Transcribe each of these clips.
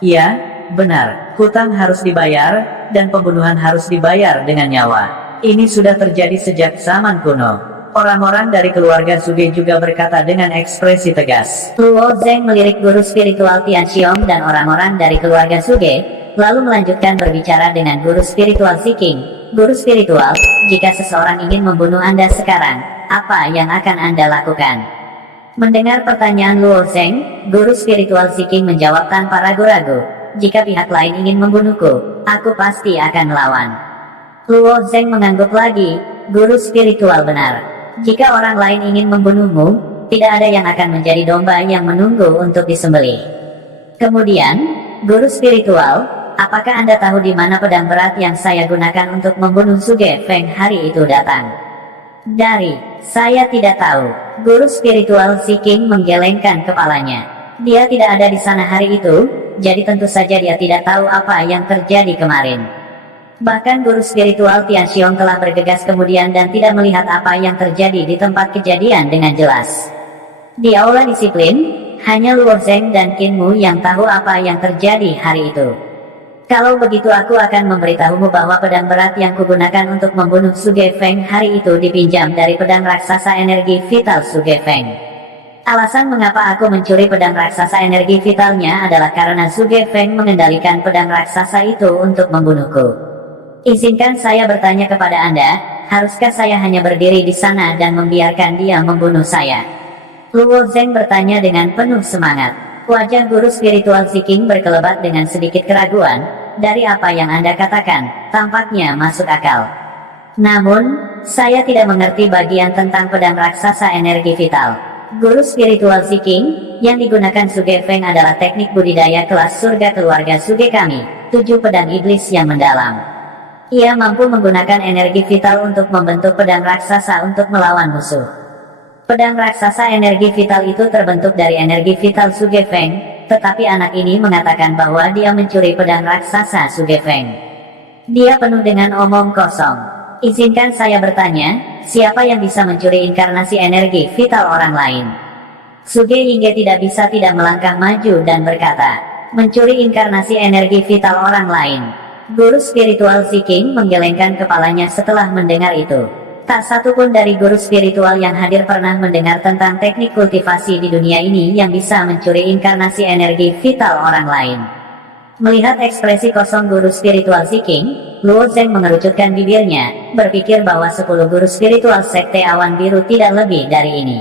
Iya, benar. Hutang harus dibayar, dan pembunuhan harus dibayar dengan nyawa. Ini sudah terjadi sejak zaman kuno. Orang-orang dari keluarga Suge juga berkata dengan ekspresi tegas. Luo Zeng melirik guru spiritual Tianxiong dan orang-orang dari keluarga Suge, lalu melanjutkan berbicara dengan guru spiritual Ziking. Guru spiritual, jika seseorang ingin membunuh Anda sekarang, apa yang akan Anda lakukan? Mendengar pertanyaan Luo Zeng, guru spiritual Ziking menjawab tanpa ragu-ragu. Jika pihak lain ingin membunuhku, aku pasti akan melawan. Luo Zeng mengangguk lagi, guru spiritual benar. Jika orang lain ingin membunuhmu, tidak ada yang akan menjadi domba yang menunggu untuk disembelih. Kemudian, guru spiritual, apakah Anda tahu di mana pedang berat yang saya gunakan untuk membunuh Suge Feng hari itu datang? Saya tidak tahu. Guru spiritual Ziking menggelengkan kepalanya. Dia tidak ada di sana hari itu, jadi tentu saja dia tidak tahu apa yang terjadi kemarin. Bahkan guru spiritual Tianxiong telah bergegas kemudian dan tidak melihat apa yang terjadi di tempat kejadian dengan jelas. Di aula disiplin, hanya Luo Zeng dan Qin Mu yang tahu apa yang terjadi hari itu. Kalau begitu aku akan memberitahumu bahwa pedang berat yang kugunakan untuk membunuh Suge Feng hari itu dipinjam dari pedang raksasa energi vital Suge Feng. Alasan mengapa aku mencuri pedang raksasa energi vitalnya adalah karena Suge Feng mengendalikan pedang raksasa itu untuk membunuhku. Izinkan saya bertanya kepada Anda, haruskah saya hanya berdiri di sana dan membiarkan dia membunuh saya? Luo Zeng bertanya dengan penuh semangat. Wajah guru spiritual Ziking berkelebat dengan sedikit keraguan. Dari apa yang Anda katakan, tampaknya masuk akal. Namun, saya tidak mengerti bagian tentang pedang raksasa energi vital. Guru spiritual Ziking, yang digunakan Suge Feng adalah teknik budidaya kelas surga keluarga Suge kami, 7 pedang iblis yang mendalam. Ia mampu menggunakan energi vital untuk membentuk pedang raksasa untuk melawan musuh. Pedang raksasa energi vital itu terbentuk dari energi vital Suge Feng, tetapi anak ini mengatakan bahwa dia mencuri pedang raksasa Suge Feng. Dia penuh dengan omong kosong. Izinkan saya bertanya, siapa yang bisa mencuri inkarnasi energi vital orang lain? Suge Yingge tidak bisa tidak melangkah maju dan berkata, mencuri inkarnasi energi vital orang lain. Guru spiritual Ziking menggelengkan kepalanya setelah mendengar itu. Tak satu pun dari guru spiritual yang hadir pernah mendengar tentang teknik kultivasi di dunia ini yang bisa mencuri inkarnasi energi vital orang lain. Melihat ekspresi kosong guru spiritual Ziking, Luo Zeng mengerucutkan bibirnya, berpikir bahwa 10 guru spiritual sekte awan biru tidak lebih dari ini.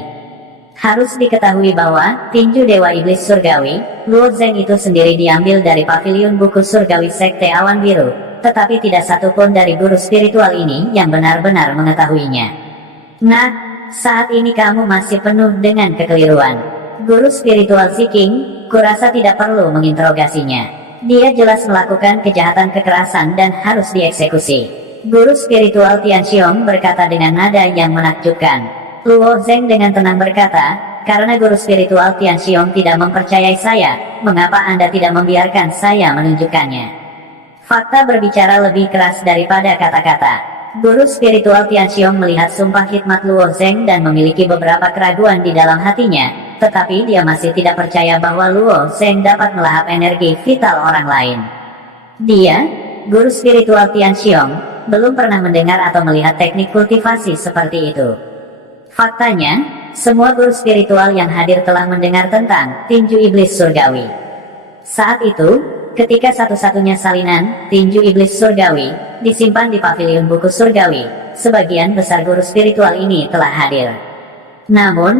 Harus diketahui bahwa, tinju Dewa Iblis Surgawi, Luo Zeng itu sendiri diambil dari pavilion buku surgawi sekte awan biru, tetapi tidak satu pun dari guru spiritual ini yang benar-benar mengetahuinya. Nah, saat ini kamu masih penuh dengan kekeliruan. Guru spiritual Ziking, kurasa tidak perlu menginterogasinya. Dia jelas melakukan kejahatan kekerasan dan harus dieksekusi. Guru spiritual Tianxiong berkata dengan nada yang menakjubkan. Luo Zeng dengan tenang berkata, karena guru spiritual Tianxiong tidak mempercayai saya, mengapa Anda tidak membiarkan saya menunjukkannya? Fakta berbicara lebih keras daripada kata-kata. Guru spiritual Tianxiong melihat sumpah khidmat Luo Zeng dan memiliki beberapa keraguan di dalam hatinya, tetapi dia masih tidak percaya bahwa Luo Zeng dapat melahap energi vital orang lain. Dia, guru spiritual Tianxiong, belum pernah mendengar atau melihat teknik kultivasi seperti itu. Faktanya, semua guru spiritual yang hadir telah mendengar tentang tinju iblis surgawi. Saat itu, ketika satu-satunya salinan tinju iblis surgawi disimpan di pavilion buku surgawi, sebagian besar guru spiritual ini telah hadir. Namun,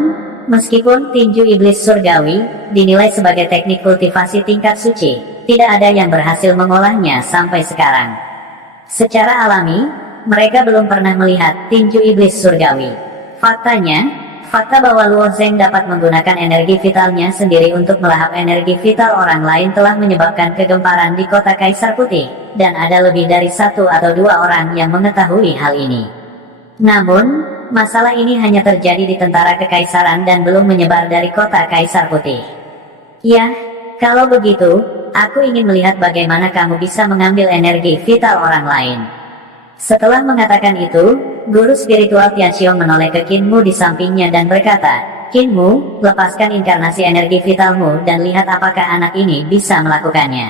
meskipun tinju iblis surgawi dinilai sebagai teknik kultivasi tingkat suci, tidak ada yang berhasil mengolahnya sampai sekarang. Secara alami, mereka belum pernah melihat tinju iblis surgawi. Faktanya, fakta bahwa Luo Zeng dapat menggunakan energi vitalnya sendiri untuk melahap energi vital orang lain telah menyebabkan kegemparan di kota Kaisar Putih, dan ada lebih dari 1 atau 2 orang yang mengetahui hal ini. Namun, masalah ini hanya terjadi di tentara kekaisaran dan belum menyebar dari kota Kaisar Putih. Ya, kalau begitu, aku ingin melihat bagaimana kamu bisa mengambil energi vital orang lain. Setelah mengatakan itu, guru spiritual Tianxiong menoleh ke Qin Mu di sampingnya dan berkata, Qinmu, lepaskan inkarnasi energi vitalmu dan lihat apakah anak ini bisa melakukannya.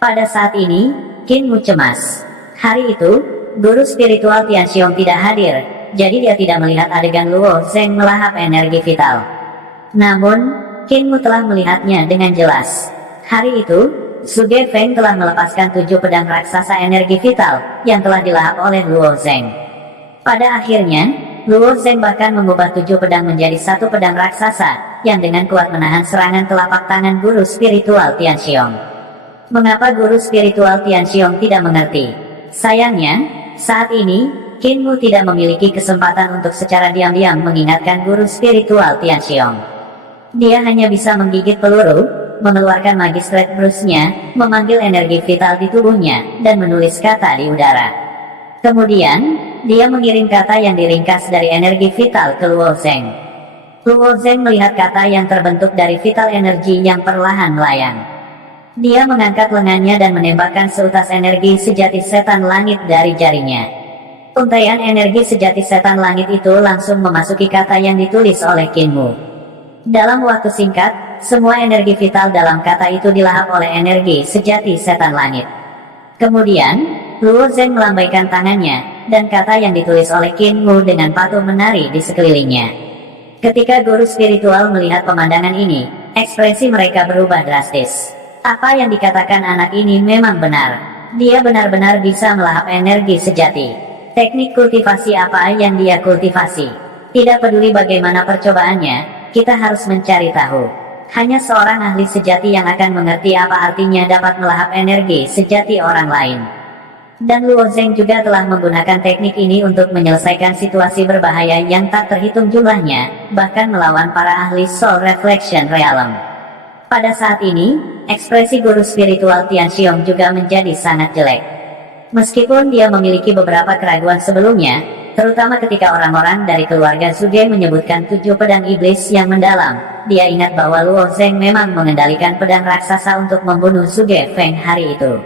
Pada saat ini, Qinmu cemas. Hari itu, guru spiritual Tianxiong tidak hadir, jadi dia tidak melihat adegan Luo Zeng melahap energi vital. Namun, Qinmu telah melihatnya dengan jelas. Hari itu, Su Gefeng telah melepaskan 7 pedang raksasa energi vital yang telah dilahap oleh Luo Zeng. Pada akhirnya, Luo Zeng bahkan mengubah 7 pedang menjadi 1 pedang raksasa yang dengan kuat menahan serangan telapak tangan guru spiritual Tianxiong. Mengapa guru spiritual Tianxiong tidak mengerti? Sayangnya, saat ini, Qinmu tidak memiliki kesempatan untuk secara diam-diam mengingatkan guru spiritual Tianxiong. Dia hanya bisa menggigit peluru, mengeluarkan Magistrate Bruce-nya, memanggil energi vital di tubuhnya, dan menulis kata di udara. Kemudian, dia mengirim kata yang diringkas dari energi vital ke Luo Zeng. Luo Zeng melihat kata yang terbentuk dari vital energi yang perlahan melayang. Dia mengangkat lengannya dan menembakkan seutas energi sejati setan langit dari jarinya. Untaian energi sejati setan langit itu langsung memasuki kata yang ditulis oleh Qinmu. Dalam waktu singkat, semua energi vital dalam kata itu dilahap oleh energi sejati setan langit. Kemudian, Luo Zeng melambaikan tangannya, dan kata yang ditulis oleh Qinmu dengan patuh menari di sekelilingnya. Ketika guru spiritual melihat pemandangan ini, ekspresi mereka berubah drastis. Apa yang dikatakan anak ini memang benar. Dia benar-benar bisa melahap energi sejati. Teknik kultivasi apa yang dia kultivasi? Tidak peduli bagaimana percobaannya, kita harus mencari tahu. Hanya seorang ahli sejati yang akan mengerti apa artinya dapat melahap energi sejati orang lain. Dan Luo Zeng juga telah menggunakan teknik ini untuk menyelesaikan situasi berbahaya yang tak terhitung jumlahnya, bahkan melawan para ahli Soul Reflection Realm. Pada saat ini, ekspresi guru spiritual Tianxiong juga menjadi sangat jelek. Meskipun dia memiliki beberapa keraguan sebelumnya, terutama ketika orang-orang dari keluarga Zhuge menyebutkan 7 pedang iblis yang mendalam, dia ingat bahwa Luo Zeng memang mengendalikan pedang raksasa untuk membunuh Zhuge Feng hari itu.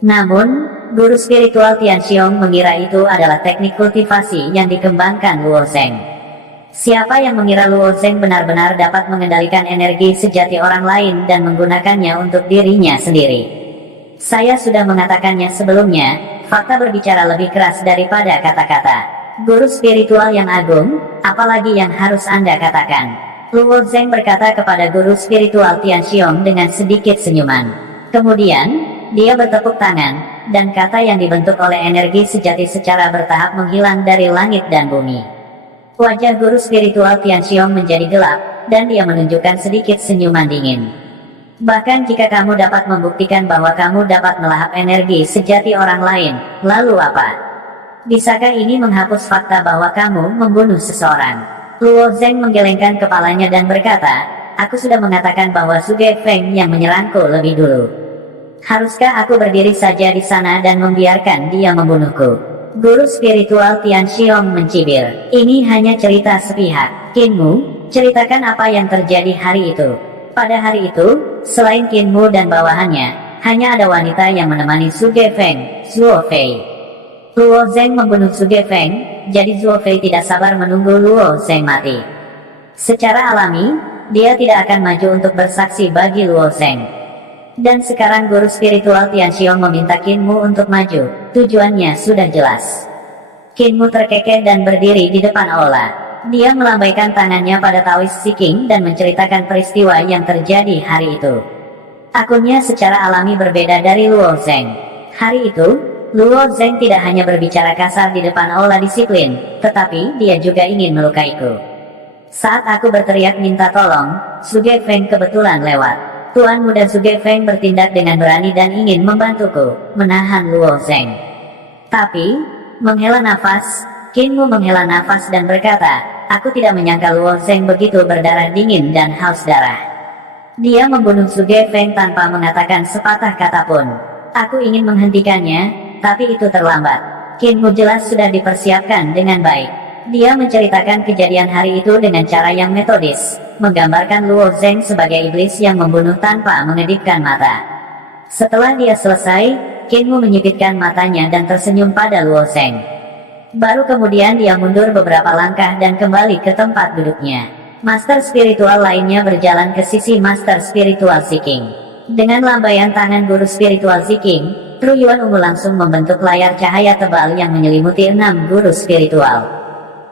Namun, guru spiritual Tianxiong mengira itu adalah teknik kultivasi yang dikembangkan Luo Zeng. Siapa yang mengira Luo Zeng benar-benar dapat mengendalikan energi sejati orang lain dan menggunakannya untuk dirinya sendiri? Saya sudah mengatakannya sebelumnya, fakta berbicara lebih keras daripada kata-kata. Guru spiritual yang agung, apalagi yang harus Anda katakan? Luo Zeng berkata kepada guru spiritual Tianxiong dengan sedikit senyuman. Kemudian, dia bertepuk tangan, dan kata yang dibentuk oleh energi sejati secara bertahap menghilang dari langit dan bumi. Wajah guru spiritual Tianxiong menjadi gelap, dan dia menunjukkan sedikit senyuman dingin. Bahkan jika kamu dapat membuktikan bahwa kamu dapat melahap energi sejati orang lain, lalu apa? Bisakah ini menghapus fakta bahwa kamu membunuh seseorang? Luo Zeng menggelengkan kepalanya dan berkata, aku sudah mengatakan bahwa Zhuge Feng yang menyerangku lebih dulu. Haruskah aku berdiri saja di sana dan membiarkan dia membunuhku? Guru spiritual Tianxiong mencibir. Ini hanya cerita sepihak. Qinmu, ceritakan apa yang terjadi hari itu. Pada hari itu, selain Qinmu dan bawahannya, hanya ada wanita yang menemani Zhuge Feng, Zuo Fei. Luo Zeng membunuh Zhuge Feng, jadi Zuo Fei tidak sabar menunggu Luo Zeng mati. Secara alami, dia tidak akan maju untuk bersaksi bagi Luo Zeng. Dan sekarang guru spiritual Tianxiong meminta Qinmu untuk maju, tujuannya sudah jelas. Qinmu terkekeh dan berdiri di depan aula. Dia melambaikan tangannya pada Taoist Seeking dan menceritakan peristiwa yang terjadi hari itu. Akunnya secara alami berbeda dari Luo Zeng. Hari itu, Luo Zeng tidak hanya berbicara kasar di depan aula disiplin, tetapi dia juga ingin melukaiku. Saat aku berteriak minta tolong, Zhuge Feng kebetulan lewat. Tuan muda Zhuge Feng bertindak dengan berani dan ingin membantuku, menahan Luo Zeng. Tapi, menghela nafas, Qinmu menghela nafas dan berkata, aku tidak menyangka Luo Zeng begitu berdarah dingin dan haus darah. Dia membunuh Zhuge Feng tanpa mengatakan sepatah kata pun. Aku ingin menghentikannya, tapi itu terlambat. Qinmu jelas sudah dipersiapkan dengan baik. Dia menceritakan kejadian hari itu dengan cara yang metodis, menggambarkan Luo Zeng sebagai iblis yang membunuh tanpa mengedipkan mata. Setelah dia selesai, Qinmu menyipitkan matanya dan tersenyum pada Luo Zeng. Baru kemudian dia mundur beberapa langkah dan kembali ke tempat duduknya. Master spiritual lainnya berjalan ke sisi Master spiritual Ziking. Dengan lambaian tangan guru spiritual Ziking, Tru Yuan Ungu langsung membentuk layar cahaya tebal yang menyelimuti 6 guru spiritual.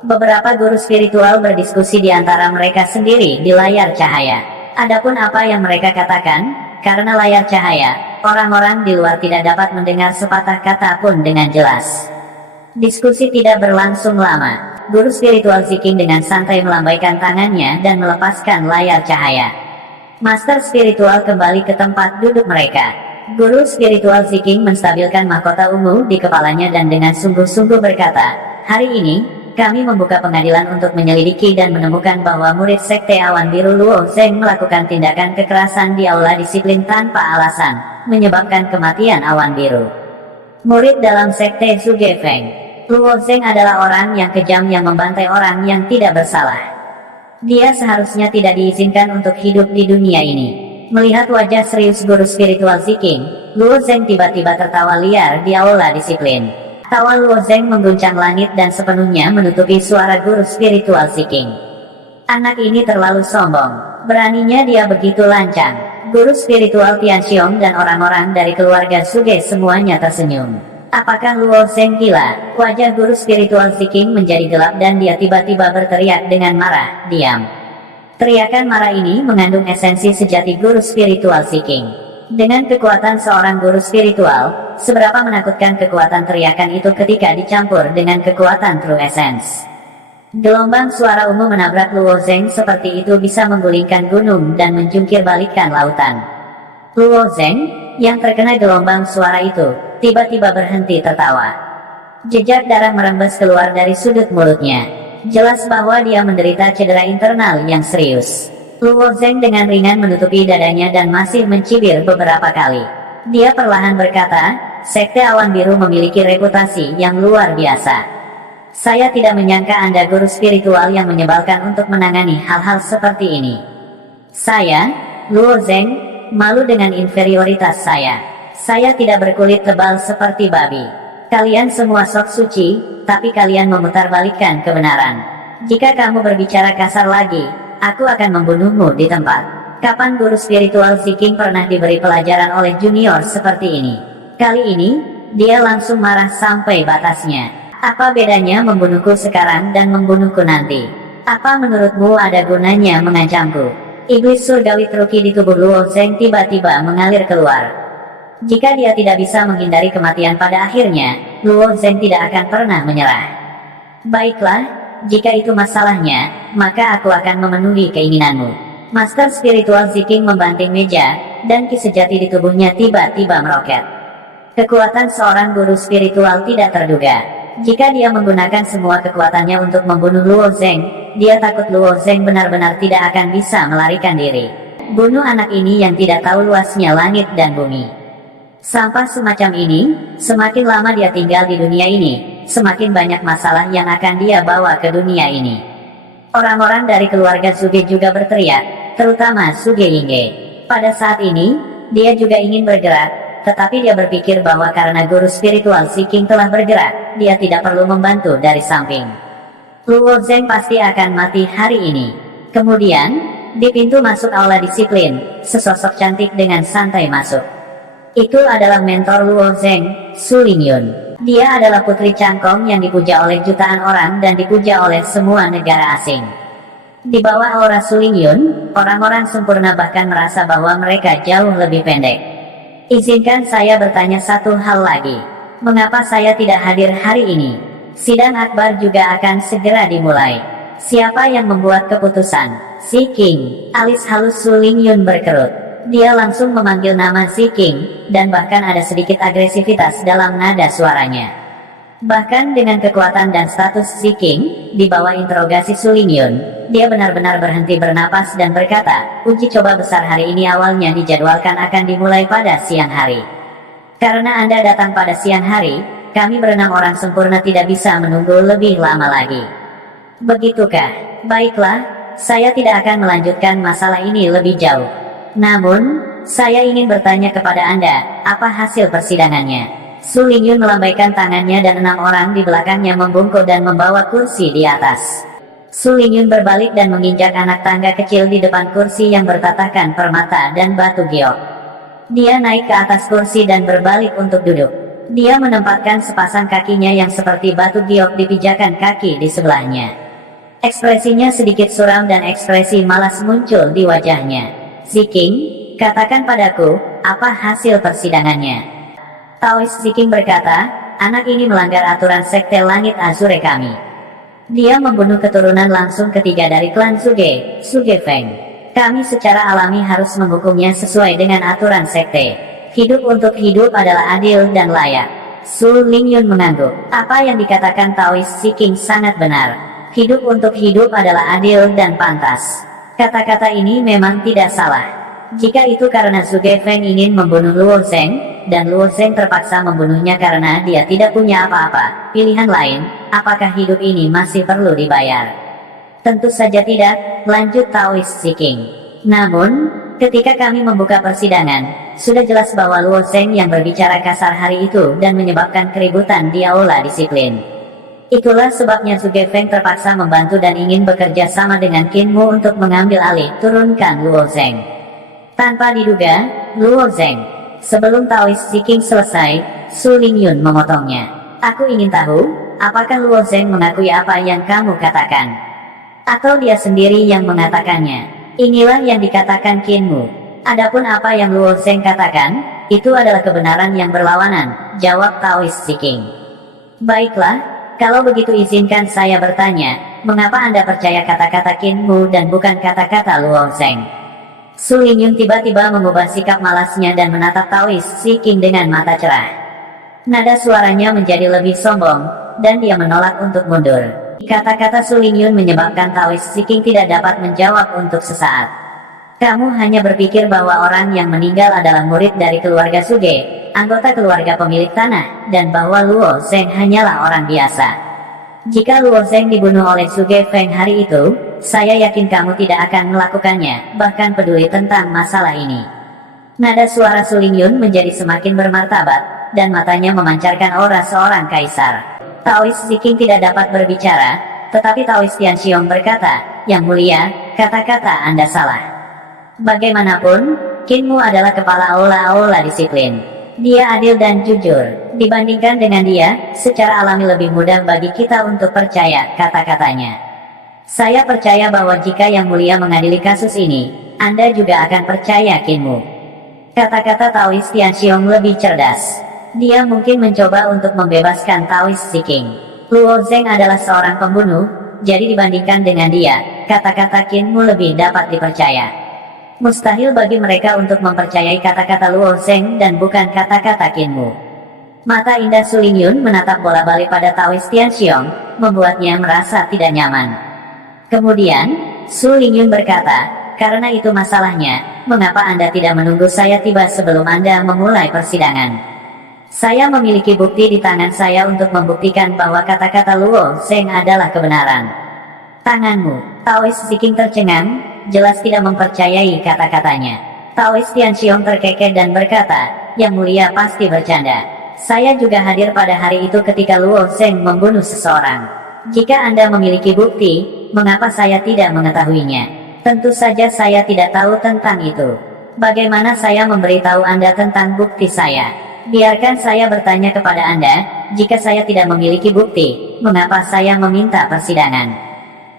Beberapa guru spiritual berdiskusi di antara mereka sendiri di layar cahaya. Adapun apa yang mereka katakan, karena layar cahaya, orang-orang di luar tidak dapat mendengar sepatah kata pun dengan jelas. Diskusi tidak berlangsung lama. Guru spiritual Ziking dengan santai melambaikan tangannya dan melepaskan layar cahaya. Master spiritual kembali ke tempat duduk mereka. Guru spiritual Ziking menstabilkan mahkota ungu di kepalanya dan dengan sungguh-sungguh berkata, "Hari ini, kami membuka pengadilan untuk menyelidiki dan menemukan bahwa murid Sekte Awan Biru Luo Zeng melakukan tindakan kekerasan di aula disiplin tanpa alasan, menyebabkan kematian Awan Biru. Murid dalam Sekte Zhuge Feng. Luo Zeng adalah orang yang kejam yang membantai orang yang tidak bersalah. Dia seharusnya tidak diizinkan untuk hidup di dunia ini." Melihat wajah serius guru spiritual Ziking, Luo Zeng tiba-tiba tertawa liar di aula disiplin. Tawa Luo Zeng mengguncang langit dan sepenuhnya menutupi suara guru spiritual Ziking. Anak ini terlalu sombong. Beraninya dia begitu lancang. Guru spiritual Tianxiong dan orang-orang dari keluarga Zhuge semuanya tersenyum. Apakah Luo Zeng gila? Wajah guru spiritual Ziking menjadi gelap dan dia tiba-tiba berteriak dengan marah, "Diam!" Teriakan marah ini mengandung esensi sejati guru spiritual Ziking. Dengan kekuatan seorang guru spiritual, seberapa menakutkan kekuatan teriakan itu ketika dicampur dengan kekuatan True Essence. Gelombang suara ungu menabrak Luo Zeng seperti itu bisa menggulingkan gunung dan menjungkir balikkan lautan. Luo Zeng, yang terkena gelombang suara itu, tiba-tiba berhenti tertawa. Jejak darah merembes keluar dari sudut mulutnya. Jelas bahwa dia menderita cedera internal yang serius. Luo Zeng dengan ringan menutupi dadanya dan masih mencibir beberapa kali. Dia perlahan berkata, "Sekte Awan Biru memiliki reputasi yang luar biasa. Saya tidak menyangka Anda guru spiritual yang menyebalkan untuk menangani hal-hal seperti ini. Saya, Luo Zeng, malu dengan inferioritas saya. Saya tidak berkulit tebal seperti babi. Kalian semua sok suci, tapi kalian memutarbalikkan kebenaran. Jika kamu berbicara kasar lagi, aku akan membunuhmu di tempat." Kapan guru spiritual Ziking pernah diberi pelajaran oleh junior seperti ini? Kali ini, dia langsung marah sampai batasnya. "Apa bedanya membunuhku sekarang dan membunuhku nanti? Apa menurutmu ada gunanya mengancamku?" Iblis surgawi Truki di tubuh Luo Zeng tiba-tiba mengalir keluar. Jika dia tidak bisa menghindari kematian pada akhirnya, Luo Zeng tidak akan pernah menyerah. "Baiklah, jika itu masalahnya, maka aku akan memenuhi keinginanmu." Master spiritual Ziking membanting meja, dan ki sejati di tubuhnya tiba-tiba meroket. Kekuatan seorang guru spiritual tidak terduga. Jika dia menggunakan semua kekuatannya untuk membunuh Luo Zeng, dia takut Luo Zeng benar-benar tidak akan bisa melarikan diri. Bunuh anak ini yang tidak tahu luasnya langit dan bumi. Sampah semacam ini, semakin lama dia tinggal di dunia ini, semakin banyak masalah yang akan dia bawa ke dunia ini. Orang-orang dari keluarga Zhuge juga berteriak, terutama Zhuge Yingge. Pada saat ini, dia juga ingin bergerak, tetapi dia berpikir bahwa karena guru spiritual Ziking telah bergerak, dia tidak perlu membantu dari samping. Luo Zeng pasti akan mati hari ini. Kemudian, di pintu masuk aula disiplin, sesosok cantik dengan santai masuk. Itu adalah mentor Luo Zeng, Su Lingyun. Dia adalah putri Cangkong yang dipuja oleh jutaan orang dan dipuja oleh semua negara asing. Di bawah aura Su Lingyun, orang-orang sempurna bahkan merasa bahwa mereka jauh lebih pendek. Izinkan saya bertanya satu hal lagi. Mengapa saya tidak hadir hari ini? Sidang akbar juga akan segera dimulai. Siapa yang membuat keputusan? Ziking. Alis halus Su Lingyun berkerut. Dia langsung memanggil nama Ziking, dan bahkan ada sedikit agresivitas dalam nada suaranya. Bahkan dengan kekuatan dan status Ziking, di bawah interogasi Su Lingyun, dia benar-benar berhenti bernapas dan berkata, "Uji coba besar hari ini awalnya dijadwalkan akan dimulai pada siang hari. Karena Anda datang pada siang hari, kami berenam orang sempurna tidak bisa menunggu lebih lama lagi." "Begitukah? Baiklah, saya tidak akan melanjutkan masalah ini lebih jauh. Namun, saya ingin bertanya kepada Anda, apa hasil persidangannya?" Su Lingyun melambaikan tangannya dan 6 orang di belakangnya membungkuk dan membawa kursi di atas. Su Lingyun berbalik dan menginjak anak tangga kecil di depan kursi yang bertatakan permata dan batu giok. Dia naik ke atas kursi dan berbalik untuk duduk. Dia menempatkan sepasang kakinya yang seperti batu giok di pijakan kaki di sebelahnya. Ekspresinya sedikit suram dan ekspresi malas muncul di wajahnya. Ziking, katakan padaku, apa hasil persidangannya? Taois Ziking berkata, anak ini melanggar aturan sekte langit azure kami. Dia membunuh keturunan langsung ketiga dari klan Suge, Suge Feng. Kami secara alami harus menghukumnya sesuai dengan aturan sekte. Hidup untuk hidup adalah adil dan layak. Su Lingyun mengangguk. Apa yang dikatakan Taois Ziking sangat benar. Hidup untuk hidup adalah adil dan pantas. Kata-kata ini memang tidak salah. Jika itu karena Suge Feng ingin membunuh Luo Zheng, dan Luo Zheng terpaksa membunuhnya karena dia tidak punya apa-apa pilihan lain, apakah hidup ini masih perlu dibayar? Tentu saja tidak, lanjut Taois Ziking. Namun, ketika kami membuka persidangan, sudah jelas bahwa Luo Zheng yang berbicara kasar hari itu dan menyebabkan keributan di aula disiplin. Itulah sebabnya Suge Feng terpaksa membantu dan ingin bekerja sama dengan Qin Mu untuk mengambil alih turunkan Luo Zheng. Tanpa diduga, Luo Zheng. Sebelum Taois Ziking selesai, Su Lingyun memotongnya. Aku ingin tahu, apakah Luo Zheng mengakui apa yang kamu katakan? Atau dia sendiri yang mengatakannya? Inilah yang dikatakan Qin Mu. Adapun apa yang Luo Zheng katakan, itu adalah kebenaran yang berlawanan, jawab Taois Ziking. Baiklah, kalau begitu izinkan saya bertanya, mengapa Anda percaya kata-kata Qin Mu dan bukan kata-kata Luo Zheng? Su Lingyun tiba-tiba mengubah sikap malasnya dan menatap Taois Ziking dengan mata cerah. Nada suaranya menjadi lebih sombong, dan dia menolak untuk mundur. Kata-kata Su Lingyun menyebabkan Taois Ziking tidak dapat menjawab untuk sesaat. Kamu hanya berpikir bahwa orang yang meninggal adalah murid dari keluarga Suge, anggota keluarga pemilik tanah, dan bahwa Luo Zheng hanyalah orang biasa. Jika Luo Zheng dibunuh oleh Suge Feng hari itu, saya yakin kamu tidak akan melakukannya, bahkan peduli tentang masalah ini. Nada suara Su Lingyun menjadi semakin bermartabat, dan matanya memancarkan aura seorang kaisar. Taois Ziking tidak dapat berbicara, tetapi Taois Tianxiong berkata, Yang mulia, kata-kata Anda salah. Bagaimanapun, Qin Mu adalah kepala aula-aula disiplin. Dia adil dan jujur. Dibandingkan dengan dia, secara alami lebih mudah bagi kita untuk percaya kata-katanya. Saya percaya bahwa jika Yang Mulia mengadili kasus ini, Anda juga akan percaya Qin Mu. Kata-kata Taois Tianxiong lebih cerdas. Dia mungkin mencoba untuk membebaskan Taois Ziking. Luo Zheng adalah seorang pembunuh, jadi dibandingkan dengan dia, kata-kata Qin Mu lebih dapat dipercaya. Mustahil bagi mereka untuk mempercayai kata-kata Luo Zheng dan bukan kata-kata Qin Mu. Mata indah Su Lingyun menatap bola-balik pada Taois Tianxiong, membuatnya merasa tidak nyaman. Kemudian, Su Lingyun berkata, karena itu masalahnya, mengapa Anda tidak menunggu saya tiba sebelum Anda memulai persidangan? Saya memiliki bukti di tangan saya untuk membuktikan bahwa kata-kata Luo Zheng adalah kebenaran. Tanganmu, Taois Ziking tercengang, jelas tidak mempercayai kata-katanya. Taois Tianxiong terkekeh dan berkata, Yang Mulia pasti bercanda. Saya juga hadir pada hari itu ketika Luo Zheng membunuh seseorang. Jika Anda memiliki bukti, mengapa saya tidak mengetahuinya? Tentu saja saya tidak tahu tentang itu. Bagaimana saya memberitahu Anda tentang bukti saya? Biarkan saya bertanya kepada Anda, jika saya tidak memiliki bukti, mengapa saya meminta persidangan?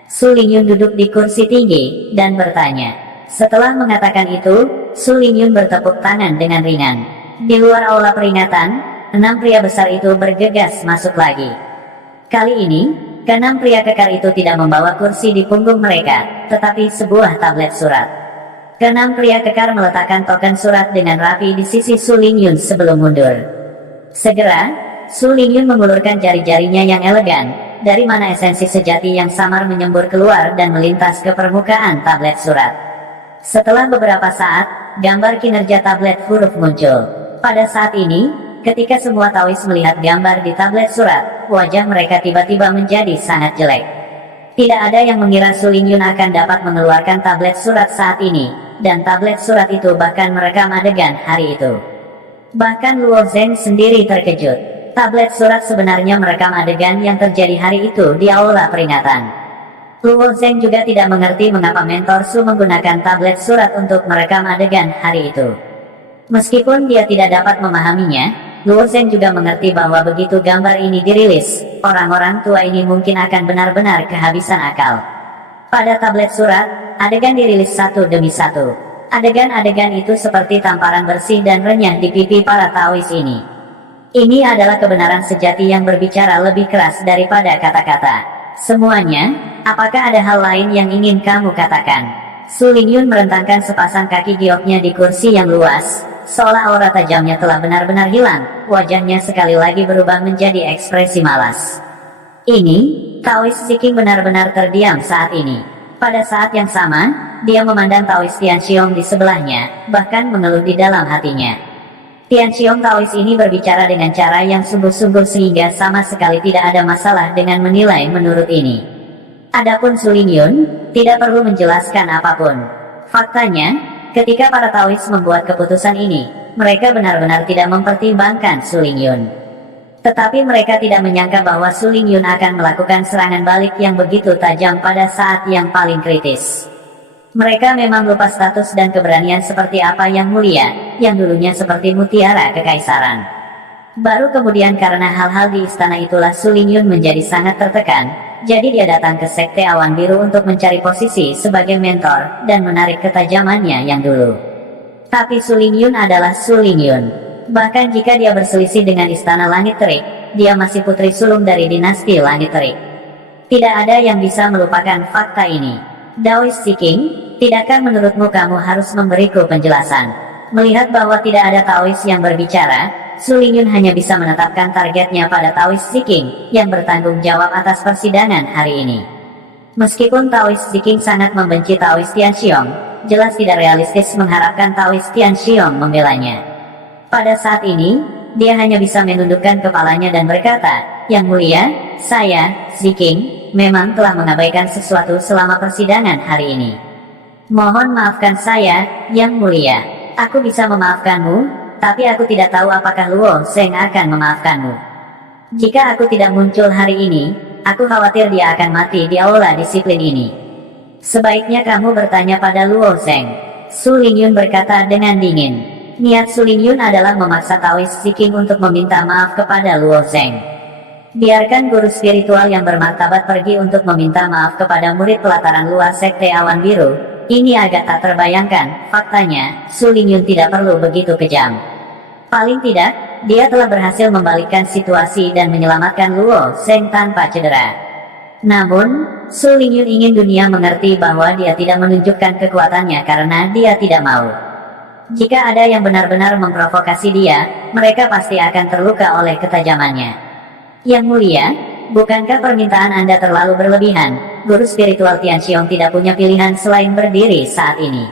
Su Lingyun duduk di kursi tinggi, dan bertanya. Setelah mengatakan itu, Su Lingyun bertepuk tangan dengan ringan. Di luar aula peringatan, 6 pria besar itu bergegas masuk lagi. Kali ini, ke-6 pria kekar itu tidak membawa kursi di punggung mereka, tetapi sebuah tablet surat. Ke-6 pria kekar meletakkan token surat dengan rapi di sisi Su Lingyun sebelum mundur. Segera, Su Lingyun mengulurkan jari-jarinya yang elegan, dari mana esensi sejati yang samar menyembur keluar dan melintas ke permukaan tablet surat. Setelah beberapa saat, gambar kinerja tablet huruf muncul. Pada saat ini, ketika semua Taois melihat gambar di tablet surat, wajah mereka tiba-tiba menjadi sangat jelek. Tidak ada yang mengira Su Lingyun akan dapat mengeluarkan tablet surat saat ini, dan tablet surat itu bahkan merekam adegan hari itu. Bahkan Luo Zheng sendiri terkejut. Tablet surat sebenarnya merekam adegan yang terjadi hari itu di aula peringatan. Luo Zheng juga tidak mengerti mengapa Mentor Su menggunakan tablet surat untuk merekam adegan hari itu. Meskipun dia tidak dapat memahaminya, Luo Zheng juga mengerti bahwa begitu gambar ini dirilis, orang-orang tua ini mungkin akan benar-benar kehabisan akal. Pada tablet surat, adegan dirilis satu demi satu. Adegan-adegan itu seperti tamparan bersih dan renyah di pipi para Taois ini. Ini adalah kebenaran sejati yang berbicara lebih keras daripada kata-kata. Semuanya, apakah ada hal lain yang ingin kamu katakan? Su Lingyun merentangkan sepasang kaki gioknya di kursi yang luas, seolah aura tajamnya telah benar-benar hilang, wajahnya sekali lagi berubah menjadi ekspresi malas. Ini, Taois Ziking benar-benar terdiam saat ini. Pada saat yang sama, dia memandang Taois Tianxiong di sebelahnya, bahkan mengeluh di dalam hatinya. Tianxiong Taois ini berbicara dengan cara yang sungguh-sungguh sehingga sama sekali tidak ada masalah dengan menilai menurut ini. Adapun Su Lingyun, tidak perlu menjelaskan apapun. Faktanya, ketika para Taois membuat keputusan ini, mereka benar-benar tidak mempertimbangkan Su Lingyun. Tetapi mereka tidak menyangka bahwa Su Lingyun akan melakukan serangan balik yang begitu tajam pada saat yang paling kritis. Mereka memang lupa status dan keberanian seperti apa yang mulia, yang dulunya seperti mutiara kekaisaran. Baru kemudian karena hal-hal di istana itulah Su Lingyun menjadi sangat tertekan, jadi dia datang ke Sekte Awan Biru untuk mencari posisi sebagai mentor, dan menarik ketajamannya yang dulu. Tapi Su Lingyun adalah Su Lingyun. Bahkan jika dia berselisih dengan Istana Langit Terik, dia masih putri sulung dari dinasti Langit Terik. Tidak ada yang bisa melupakan fakta ini. Daois Ziking, tidakkah menurutmu kamu harus memberiku penjelasan? Melihat bahwa tidak ada Taois yang berbicara, Su Lingyun hanya bisa menetapkan targetnya pada Taois Ziking, yang bertanggung jawab atas persidangan hari ini. Meskipun Taois Ziking sangat membenci Taois Tianxiong, jelas tidak realistis mengharapkan Taois Tianxiong membelanya. Pada saat ini, dia hanya bisa menundukkan kepalanya dan berkata, "Yang mulia, saya, Ziking, memang telah mengabaikan sesuatu selama persidangan hari ini. Mohon maafkan saya, Yang Mulia. Aku bisa memaafkanmu, tapi aku tidak tahu apakah Luo Zheng akan memaafkanmu. Jika aku tidak muncul hari ini, aku khawatir dia akan mati di aula disiplin ini. Sebaiknya kamu bertanya pada Luo Zheng." Su Lingyun berkata dengan dingin. Niat Su Lingyun adalah memaksa Taois Ziking untuk meminta maaf kepada Luo Zheng. Biarkan guru spiritual yang bermartabat pergi untuk meminta maaf kepada murid pelataran luar Sekte Awan Biru. Ini agak tak terbayangkan. Faktanya, Su Lingyun tidak perlu begitu kejam. Paling tidak, dia telah berhasil membalikkan situasi dan menyelamatkan Luo Zheng tanpa cedera. Namun, Su Lingyun ingin dunia mengerti bahwa dia tidak menunjukkan kekuatannya karena dia tidak mau. Jika ada yang benar-benar memprovokasi dia, mereka pasti akan terluka oleh ketajamannya. Yang mulia, bukankah permintaan Anda terlalu berlebihan? Guru spiritual Tianxiong tidak punya pilihan selain berdiri saat ini.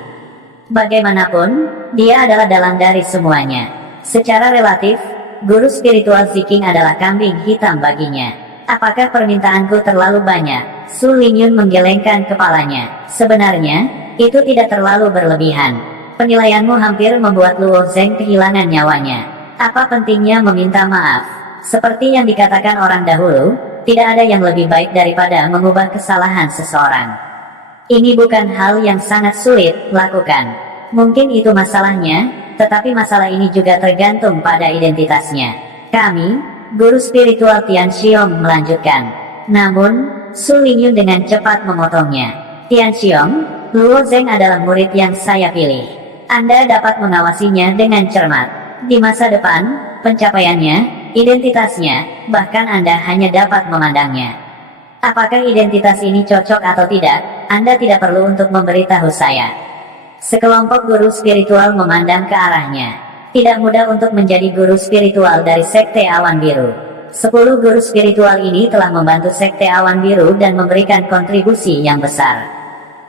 Bagaimanapun, dia adalah dalang dari semuanya. Secara relatif, guru spiritual Ziking adalah kambing hitam baginya. Apakah permintaanku terlalu banyak? Su Lingyun menggelengkan kepalanya. Sebenarnya, itu tidak terlalu berlebihan. Penilaianmu hampir membuat Luo Zheng kehilangan nyawanya. Apa pentingnya meminta maaf? Seperti yang dikatakan orang dahulu, tidak ada yang lebih baik daripada mengubah kesalahan seseorang. Ini bukan hal yang sangat sulit lakukan. Mungkin itu masalahnya, tetapi masalah ini juga tergantung pada identitasnya. Kami, guru spiritual Tianxiong melanjutkan. Namun, Su Lingyun dengan cepat memotongnya. Tianxiong, Luo Zheng adalah murid yang saya pilih. Anda dapat mengawasinya dengan cermat. Di masa depan, pencapaiannya, identitasnya, bahkan Anda hanya dapat memandangnya. Apakah identitas ini cocok atau tidak, Anda tidak perlu untuk memberitahu saya. Sekelompok guru spiritual memandang ke arahnya. Tidak mudah untuk menjadi guru spiritual dari Sekte Awan Biru. 10 guru spiritual ini telah membantu Sekte Awan Biru dan memberikan kontribusi yang besar.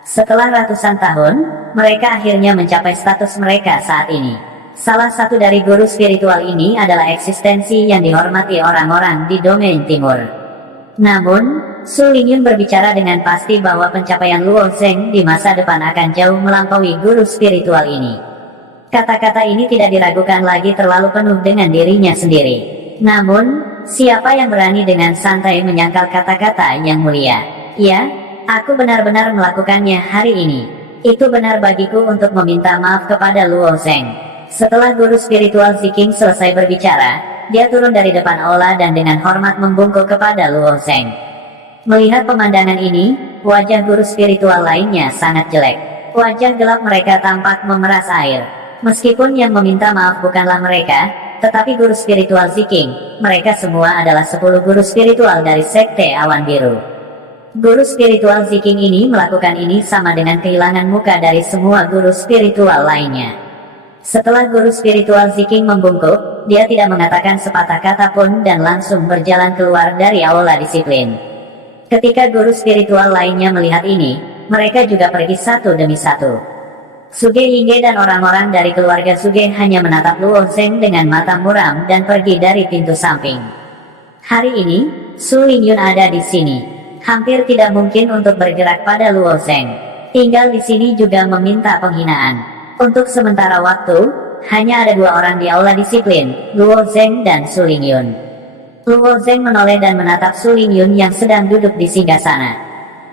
Setelah ratusan tahun, mereka akhirnya mencapai status mereka saat ini. Salah satu dari guru spiritual ini adalah eksistensi yang dihormati orang-orang di domain timur. Namun, Su Lingyun berbicara dengan pasti bahwa pencapaian Luo Zheng di masa depan akan jauh melampaui guru spiritual ini. Kata-kata ini tidak diragukan lagi terlalu penuh dengan dirinya sendiri. Namun, siapa yang berani dengan santai menyangkal kata-kata yang mulia? Ya, aku benar-benar melakukannya hari ini. Itu benar bagiku untuk meminta maaf kepada Luo Zheng. Setelah guru spiritual Ziking selesai berbicara, dia turun dari depan aula dan dengan hormat membungkuk kepada Luo Zheng. Melihat pemandangan ini, wajah guru spiritual lainnya sangat jelek. Wajah gelap mereka tampak memeras air. Meskipun yang meminta maaf bukanlah mereka, tetapi guru spiritual Ziking, mereka semua adalah 10 guru spiritual dari Sekte Awan Biru. Guru spiritual Ziking ini melakukan ini sama dengan kehilangan muka dari semua guru spiritual lainnya. Setelah guru spiritual Ziking membungkuk, dia tidak mengatakan sepatah kata pun dan langsung berjalan keluar dari aula disiplin. Ketika guru spiritual lainnya melihat ini, mereka juga pergi satu demi satu. Suge Yingge dan orang-orang dari keluarga Suge hanya menatap Luo Zheng dengan mata muram dan pergi dari pintu samping. Hari ini, Su Lingyun ada di sini. Hampir tidak mungkin untuk bergerak pada Luo Zheng. Tinggal di sini juga meminta penghinaan. Untuk sementara waktu, hanya ada 2 orang di aula disiplin, Luo Zheng dan Su Lingyun. Luo Zheng menoleh dan menatap Su Lingyun yang sedang duduk di singgasana.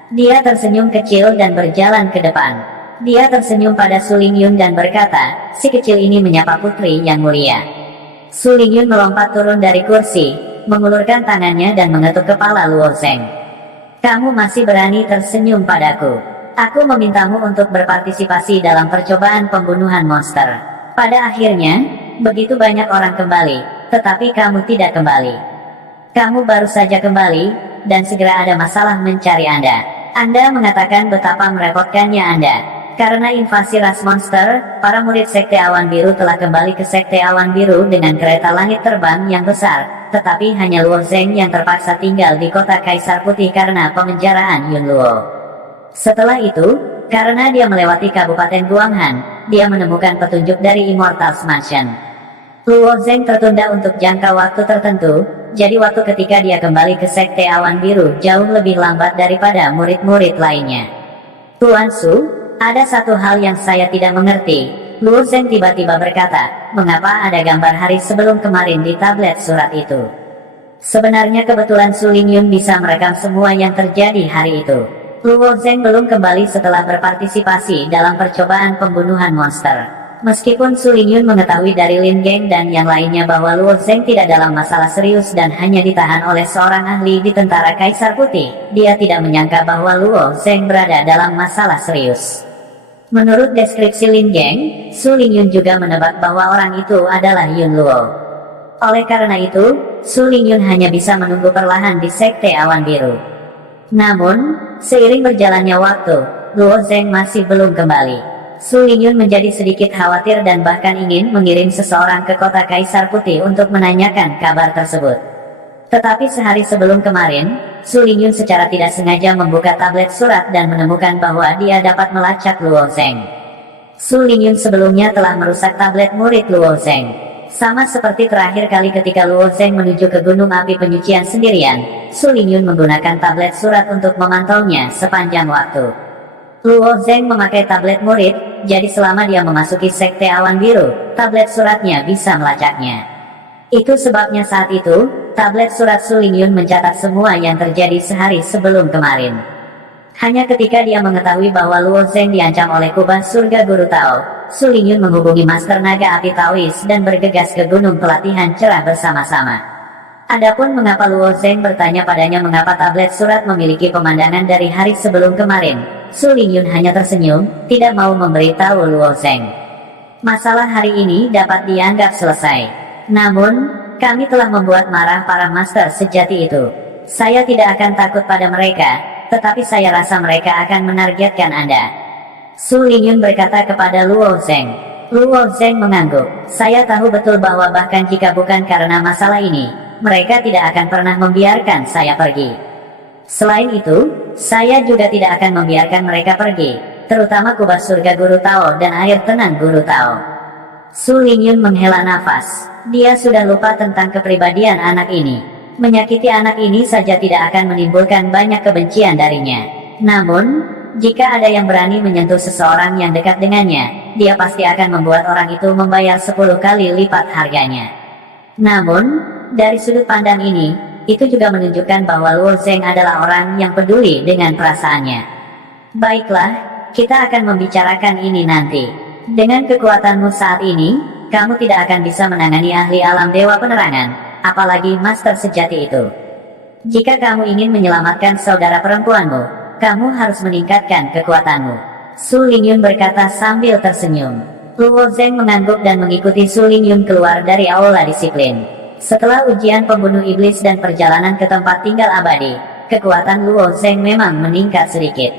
Dia tersenyum kecil dan berjalan ke depan. Dia tersenyum pada Su Lingyun dan berkata, si kecil ini menyapa putri yang mulia. Su Lingyun melompat turun dari kursi, mengulurkan tangannya dan mengetuk kepala Luo Zheng. Kamu masih berani tersenyum padaku. Aku memintamu untuk berpartisipasi dalam percobaan pembunuhan monster. Pada akhirnya, begitu banyak orang kembali, tetapi kamu tidak kembali. Kamu baru saja kembali, dan segera ada masalah mencari Anda. Anda mengatakan betapa merepotkannya Anda. Karena invasi ras monster, para murid Sekte Awan Biru telah kembali ke Sekte Awan Biru dengan kereta langit terbang yang besar. Tetapi hanya Luo Zheng yang terpaksa tinggal di kota Kaisar Putih karena pemenjaraan Yun Luo. Setelah itu, karena dia melewati Kabupaten Guanghan, dia menemukan petunjuk dari Immortals Mansion. Luo Zheng tertunda untuk jangka waktu tertentu, jadi waktu ketika dia kembali ke Sekte Awan Biru jauh lebih lambat daripada murid-murid lainnya. Tuan Su, ada satu hal yang saya tidak mengerti. Luo Zheng tiba-tiba berkata, mengapa ada gambar hari sebelum kemarin di tablet surat itu? Sebenarnya kebetulan Su Lingyun bisa merekam semua yang terjadi hari itu. Luo Zheng belum kembali setelah berpartisipasi dalam percobaan pembunuhan monster. Meskipun Su Lingyun mengetahui dari Lin Geng dan yang lainnya bahwa Luo Zheng tidak dalam masalah serius dan hanya ditahan oleh seorang ahli di tentara Kaisar Putih, dia tidak menyangka bahwa Luo Zheng berada dalam masalah serius. Menurut deskripsi Lin Geng, Su Lingyun juga menebak bahwa orang itu adalah Yun Luo. Oleh karena itu, Su Lingyun hanya bisa menunggu perlahan di Sekte Awan Biru. Namun, seiring berjalannya waktu, Luo Zheng masih belum kembali. Su Lingyun menjadi sedikit khawatir dan bahkan ingin mengirim seseorang ke kota Kaisar Putih untuk menanyakan kabar tersebut. Tetapi sehari sebelum kemarin, Su Lingyun secara tidak sengaja membuka tablet surat dan menemukan bahwa dia dapat melacak Luo Zheng. Su Lingyun sebelumnya telah merusak tablet murid Luo Zheng. Sama seperti terakhir kali ketika Luo Zheng menuju ke gunung api penyucian sendirian, Su Lingyun menggunakan tablet surat untuk memantaunya sepanjang waktu. Luo Zheng memakai tablet murid, jadi selama dia memasuki Sekte Awan Biru, tablet suratnya bisa melacaknya. Itu sebabnya saat itu, tablet surat Su Lingyun mencatat semua yang terjadi sehari sebelum kemarin. Hanya ketika dia mengetahui bahwa Luo Zheng diancam oleh kubah surga Guru Tao, Su Lingyun menghubungi Master Naga Api Taois dan bergegas ke gunung pelatihan cerah bersama-sama. Adapun mengapa Luo Zheng bertanya padanya mengapa tablet surat memiliki pemandangan dari hari sebelum kemarin, Su Lingyun hanya tersenyum, tidak mau memberitahu Luo Zheng. Masalah hari ini dapat dianggap selesai. Namun, kami telah membuat marah para master sejati itu. Saya tidak akan takut pada mereka, tetapi saya rasa mereka akan menargetkan Anda. Su Lingyun berkata kepada Luo Zheng. Luo Zheng mengangguk. Saya tahu betul bahwa bahkan jika bukan karena masalah ini, mereka tidak akan pernah membiarkan saya pergi. Selain itu, saya juga tidak akan membiarkan mereka pergi, terutama kubah surga Guru Tao dan air tenang Guru Tao. Su Lingyun menghela nafas. Dia sudah lupa tentang kepribadian anak ini. Menyakiti anak ini saja tidak akan menimbulkan banyak kebencian darinya. Namun, jika ada yang berani menyentuh seseorang yang dekat dengannya, dia pasti akan membuat orang itu membayar 10 kali lipat harganya. Namun, dari sudut pandang ini, itu juga menunjukkan bahwa Luo Zeng adalah orang yang peduli dengan perasaannya. Baiklah, kita akan membicarakan ini nanti. Dengan kekuatanmu saat ini, kamu tidak akan bisa menangani ahli alam Dewa Penerangan, apalagi master sejati itu. Jika kamu ingin menyelamatkan saudara perempuanmu, kamu harus meningkatkan kekuatanmu. Su Lingyun berkata sambil tersenyum. Luo Zeng mengangguk dan mengikuti Su Lingyun keluar dari aula disiplin. Setelah ujian pembunuh iblis dan perjalanan ke tempat tinggal abadi, kekuatan Luo Zeng memang meningkat sedikit.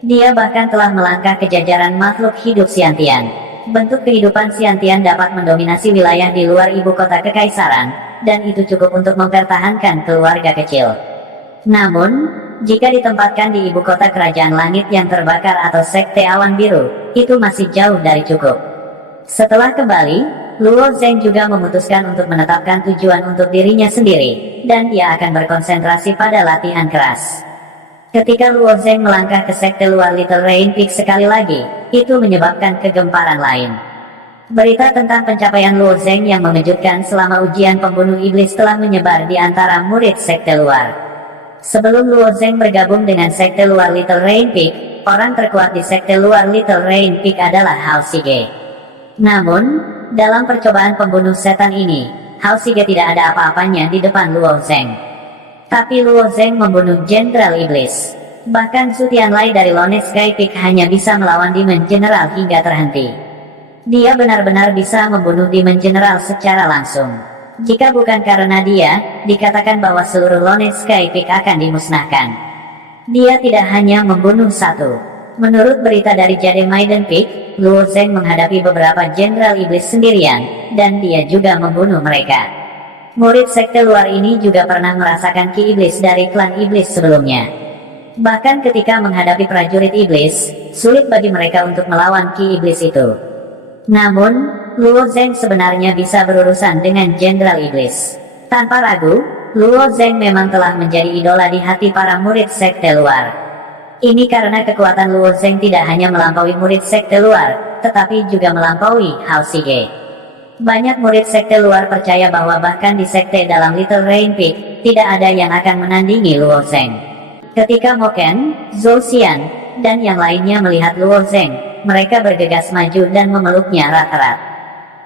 Dia bahkan telah melangkah ke jajaran makhluk hidup Xiantian. Bentuk kehidupan Xiantian dapat mendominasi wilayah di luar ibu kota kekaisaran, dan itu cukup untuk mempertahankan keluarga kecil. Namun, jika ditempatkan di ibu kota kerajaan langit yang terbakar atau sekte awan biru, itu masih jauh dari cukup. Setelah kembali, Luo Zeng juga memutuskan untuk menetapkan tujuan untuk dirinya sendiri, dan dia akan berkonsentrasi pada latihan keras. Ketika Luo Zeng melangkah ke sekte luar Little Rain Peak sekali lagi, itu menyebabkan kegemparan lain. Berita tentang pencapaian Luo Zeng yang mengejutkan selama ujian pembunuh iblis telah menyebar di antara murid sekte luar. Sebelum Luo Zeng bergabung dengan sekte luar Little Rain Peak, orang terkuat di sekte luar Little Rain Peak adalah Hao Shige. Namun, dalam percobaan pembunuh setan ini, Hao Shige tidak ada apa-apanya di depan Luo Zeng. Tapi Luo Zeng membunuh Jenderal Iblis. Bahkan Zhu Tianlai dari Lone Sky Peak hanya bisa melawan Demon General hingga terhenti. Dia benar-benar bisa membunuh Demon General secara langsung. Jika bukan karena dia, dikatakan bahwa seluruh Lone Sky Peak akan dimusnahkan. Dia tidak hanya membunuh satu. Menurut berita dari Jade Maiden Peak, Luo Zeng menghadapi beberapa Jenderal Iblis sendirian, dan dia juga membunuh mereka. Murid sekte luar ini juga pernah merasakan ki iblis dari klan iblis sebelumnya. Bahkan ketika menghadapi prajurit iblis, sulit bagi mereka untuk melawan ki iblis itu. Namun, Luo Zeng sebenarnya bisa berurusan dengan Jenderal Iblis. Tanpa ragu, Luo Zeng memang telah menjadi idola di hati para murid sekte luar. Ini karena kekuatan Luo Zeng tidak hanya melampaui murid sekte luar, tetapi juga melampaui Hao Shige. Banyak murid sekte luar percaya bahwa bahkan di sekte dalam Little Rain Peak, tidak ada yang akan menandingi Luo Zeng. Ketika Mo Ken, Zhou Xian, dan yang lainnya melihat Luo Zeng, mereka bergegas maju dan memeluknya erat-erat.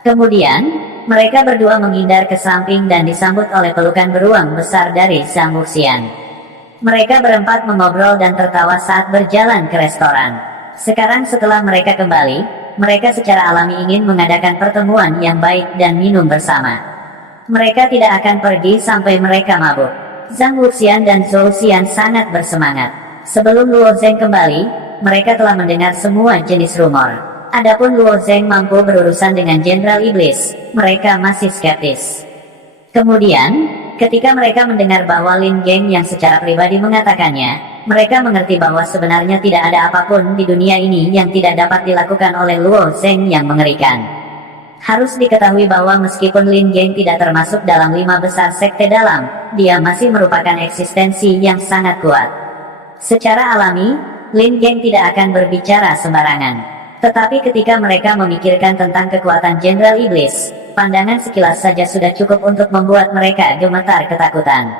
Kemudian, mereka berdua menghindar ke samping dan disambut oleh pelukan beruang besar dari Zhang Wuxian. Mereka berempat mengobrol dan tertawa saat berjalan ke restoran. Sekarang setelah mereka kembali, mereka secara alami ingin mengadakan pertemuan yang baik dan minum bersama. Mereka tidak akan pergi sampai mereka mabuk. Zhang Wuxian dan Zhou Xian sangat bersemangat. Sebelum Luo Zeng kembali, mereka telah mendengar semua jenis rumor. Adapun Luo Zeng mampu berurusan dengan Jenderal Iblis, mereka masih skeptis. Kemudian, ketika mereka mendengar bahwa Lin Geng yang secara pribadi mengatakannya, mereka mengerti bahwa sebenarnya tidak ada apapun di dunia ini yang tidak dapat dilakukan oleh Luo Zeng yang mengerikan. Harus diketahui bahwa meskipun Lin Geng tidak termasuk dalam 5 besar sekte dalam, dia masih merupakan eksistensi yang sangat kuat. Secara alami, Lin Geng tidak akan berbicara sembarangan. Tetapi ketika mereka memikirkan tentang kekuatan Jenderal Iblis, pandangan sekilas saja sudah cukup untuk membuat mereka gemetar ketakutan.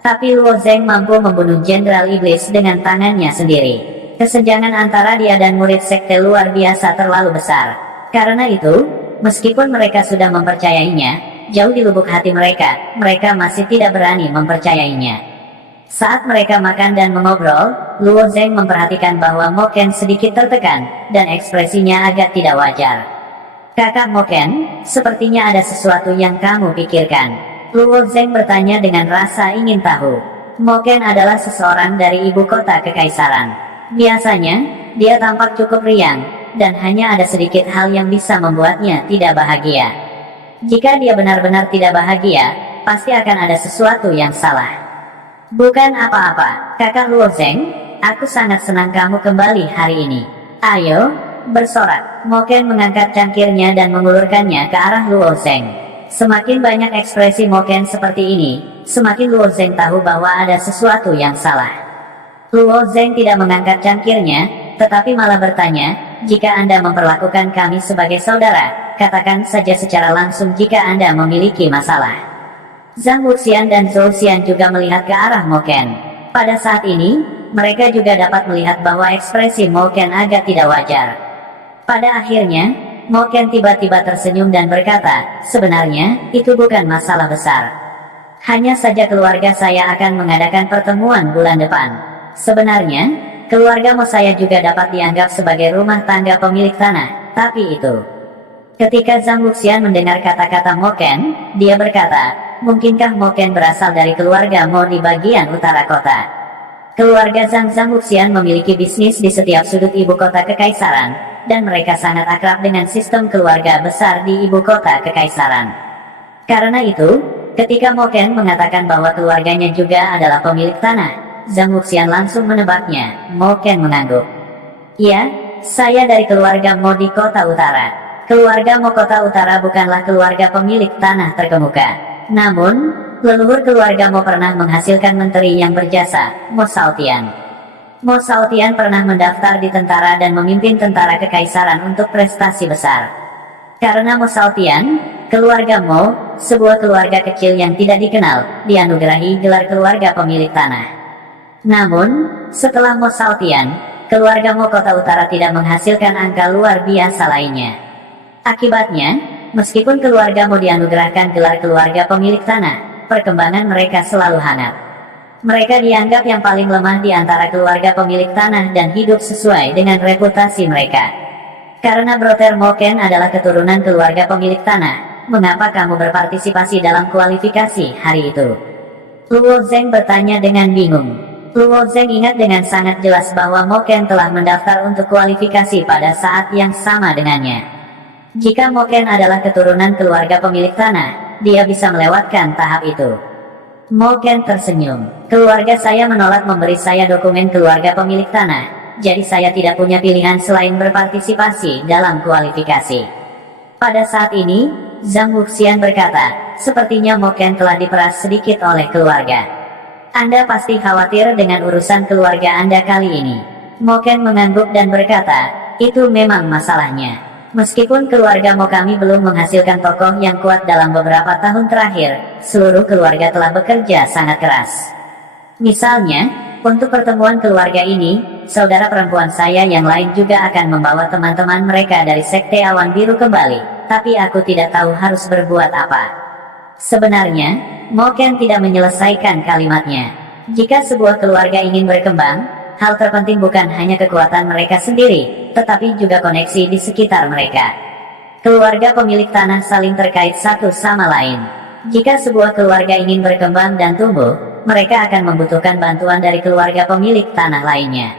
Tapi Luo Zeng mampu membunuh Jenderal Iblis dengan tangannya sendiri. Kesenjangan antara dia dan murid sekte luar biasa terlalu besar. Karena itu, meskipun mereka sudah mempercayainya, jauh di lubuk hati mereka, mereka masih tidak berani mempercayainya. Saat mereka makan dan mengobrol, Luo Zeng memperhatikan bahwa Mo Ken sedikit tertekan, dan ekspresinya agak tidak wajar. Kakak Mo Ken, sepertinya ada sesuatu yang kamu pikirkan. Luo Zeng bertanya dengan rasa ingin tahu. Mo Ken adalah seseorang dari ibu kota kekaisaran. Biasanya, dia tampak cukup riang, dan hanya ada sedikit hal yang bisa membuatnya tidak bahagia. Jika dia benar-benar tidak bahagia, pasti akan ada sesuatu yang salah. Bukan apa-apa, kakak Luo Zeng, aku sangat senang kamu kembali hari ini. Ayo, bersorak. Mo Ken mengangkat cangkirnya dan mengulurkannya ke arah Luo Zeng. Semakin banyak ekspresi Mo Ken seperti ini, semakin Luo Zeng tahu bahwa ada sesuatu yang salah. Luo Zeng tidak mengangkat cangkirnya, tetapi malah bertanya, jika Anda memperlakukan kami sebagai saudara, katakan saja secara langsung jika Anda memiliki masalah. Zhang Wuxian dan Zhou Xian juga melihat ke arah Mo Ken. Pada saat ini, mereka juga dapat melihat bahwa ekspresi Mo Ken agak tidak wajar. Pada akhirnya, Mo Ken tiba-tiba tersenyum dan berkata, sebenarnya, itu bukan masalah besar. Hanya saja keluarga saya akan mengadakan pertemuan bulan depan. Sebenarnya, keluarga Mo saya juga dapat dianggap sebagai rumah tangga pemilik tanah, tapi itu. Ketika Zhang Wuxian mendengar kata-kata Mo Ken, dia berkata, mungkinkah Mo Ken berasal dari keluarga Mo di bagian utara kota? Keluarga Zhang Wuxian memiliki bisnis di setiap sudut ibu kota kekaisaran, dan mereka sangat akrab dengan sistem keluarga besar di ibu kota kekaisaran. Karena itu, ketika Mo Ken mengatakan bahwa keluarganya juga adalah pemilik tanah, Zhang Wuxian langsung menebaknya. Mo Ken mengangguk. Ya, saya dari keluarga Mo di kota utara. Keluarga Mo kota utara bukanlah keluarga pemilik tanah terkemuka. Namun, leluhur keluarga Mo pernah menghasilkan menteri yang berjasa, Mo Xiaotian. Mo Xiaotian pernah mendaftar di tentara dan memimpin tentara kekaisaran untuk prestasi besar. Karena Mo Xiaotian, keluarga Mo, sebuah keluarga kecil yang tidak dikenal, dianugerahi gelar keluarga pemilik tanah. Namun, setelah Mo Xiaotian, keluarga Mo kota utara tidak menghasilkan angka luar biasa lainnya. Akibatnya, meskipun keluarga Mo dianugerahkan gelar keluarga pemilik tanah, perkembangan mereka selalu hangat. Mereka dianggap yang paling lemah di antara keluarga pemilik tanah dan hidup sesuai dengan reputasi mereka. Karena Brother Mo Ken adalah keturunan keluarga pemilik tanah, mengapa kamu berpartisipasi dalam kualifikasi hari itu? Luo Zheng bertanya dengan bingung. Luo Zheng ingat dengan sangat jelas bahwa Mo Ken telah mendaftar untuk kualifikasi pada saat yang sama dengannya. Jika Mo Ken adalah keturunan keluarga pemilik tanah, dia bisa melewatkan tahap itu. Mo Ken tersenyum. Keluarga saya menolak memberi saya dokumen keluarga pemilik tanah, jadi saya tidak punya pilihan selain berpartisipasi dalam kualifikasi. Pada saat ini, Zhang Wuxian berkata, sepertinya Mo Ken telah diperas sedikit oleh keluarga. Anda pasti khawatir dengan urusan keluarga Anda kali ini. Mo Ken mengangguk dan berkata, itu memang masalahnya. Meskipun keluarga Mo kami belum menghasilkan tokoh yang kuat dalam beberapa tahun terakhir, seluruh keluarga telah bekerja sangat keras. Misalnya, untuk pertemuan keluarga ini, saudara perempuan saya yang lain juga akan membawa teman-teman mereka dari Sekte Awan Biru kembali, tapi aku tidak tahu harus berbuat apa. Sebenarnya, Mo Ken tidak menyelesaikan kalimatnya. Jika sebuah keluarga ingin berkembang, hal terpenting bukan hanya kekuatan mereka sendiri, tetapi juga koneksi di sekitar mereka. Keluarga pemilik tanah saling terkait satu sama lain. Jika sebuah keluarga ingin berkembang dan tumbuh, mereka akan membutuhkan bantuan dari keluarga pemilik tanah lainnya.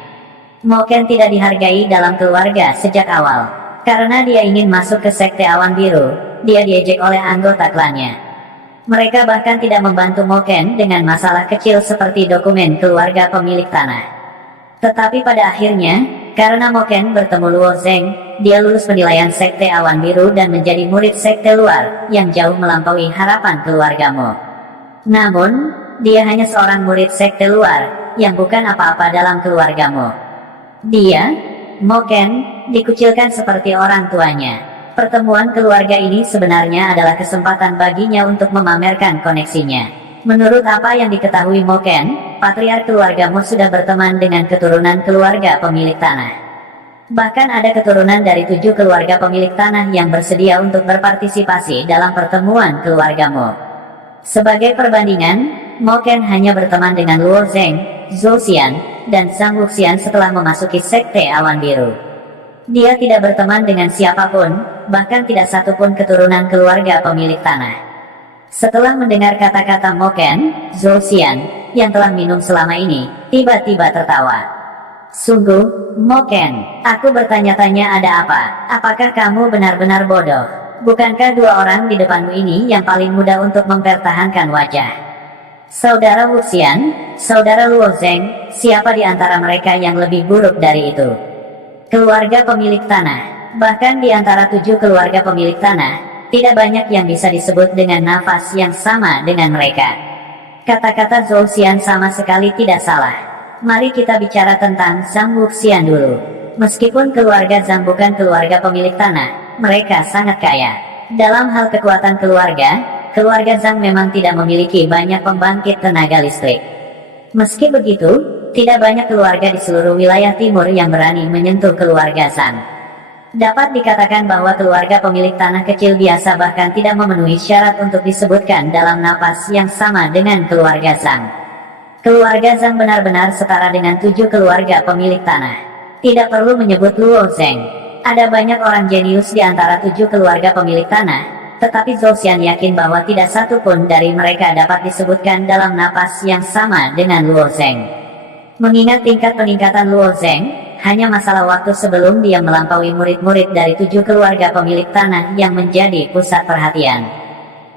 Mo Ken tidak dihargai dalam keluarga sejak awal. Karena dia ingin masuk ke Sekte Awan Biru, dia diejek oleh anggota klannya. Mereka bahkan tidak membantu Mo Ken dengan masalah kecil seperti dokumen keluarga pemilik tanah. Tetapi pada akhirnya, karena Mo Ken bertemu Luo Zheng, dia lulus penilaian Sekte Awan Biru dan menjadi murid Sekte Luar, yang jauh melampaui harapan keluarga Mo. Namun, dia hanya seorang murid Sekte Luar, yang bukan apa-apa dalam keluarga Mo. Dia, Mo Ken, dikucilkan seperti orang tuanya. Pertemuan keluarga ini sebenarnya adalah kesempatan baginya untuk memamerkan koneksinya. Menurut apa yang diketahui Mo Ken, patriark keluarga Mo sudah berteman dengan keturunan keluarga pemilik tanah. Bahkan ada keturunan dari 7 keluarga pemilik tanah yang bersedia untuk berpartisipasi dalam pertemuan keluarga Mo. Sebagai perbandingan, Mo Ken hanya berteman dengan Luo Zheng, Zhou Xian, dan Zhang Wuxian setelah memasuki Sekte Awan Biru. Dia tidak berteman dengan siapapun, bahkan tidak satupun keturunan keluarga pemilik tanah. Setelah mendengar kata-kata Mo Ken, Zhou Xian, yang telah minum selama ini, tiba-tiba tertawa. Sungguh, Mo Ken, aku bertanya-tanya ada apa? Apakah kamu benar-benar bodoh? Bukankah 2 orang di depanmu ini yang paling mudah untuk mempertahankan wajah? Saudara Wuxian, saudara Luo Zheng, siapa di antara mereka yang lebih buruk dari itu? Keluarga pemilik tanah. Bahkan di antara 7 keluarga pemilik tanah, tidak banyak yang bisa disebut dengan nafas yang sama dengan mereka. Kata-kata Zhou Xian sama sekali tidak salah. Mari kita bicara tentang Zhang Wuxian dulu. Meskipun keluarga Zhang bukan keluarga pemilik tanah, mereka sangat kaya. Dalam hal kekuatan keluarga, keluarga Zhang memang tidak memiliki banyak pembangkit tenaga listrik. Meski begitu, tidak banyak keluarga di seluruh wilayah timur yang berani menyentuh keluarga Zhang. Dapat dikatakan bahwa keluarga pemilik tanah kecil biasa bahkan tidak memenuhi syarat untuk disebutkan dalam napas yang sama dengan keluarga Zhang. Keluarga Zhang benar-benar setara dengan 7 keluarga pemilik tanah. Tidak perlu menyebut Luo Zheng. Ada banyak orang jenius di antara 7 keluarga pemilik tanah, tetapi Zhou Xian yakin bahwa tidak satu pun dari mereka dapat disebutkan dalam napas yang sama dengan Luo Zheng. Mengingat tingkat peningkatan Luo Zheng, hanya masalah waktu sebelum dia melampaui murid-murid dari 7 keluarga pemilik tanah yang menjadi pusat perhatian.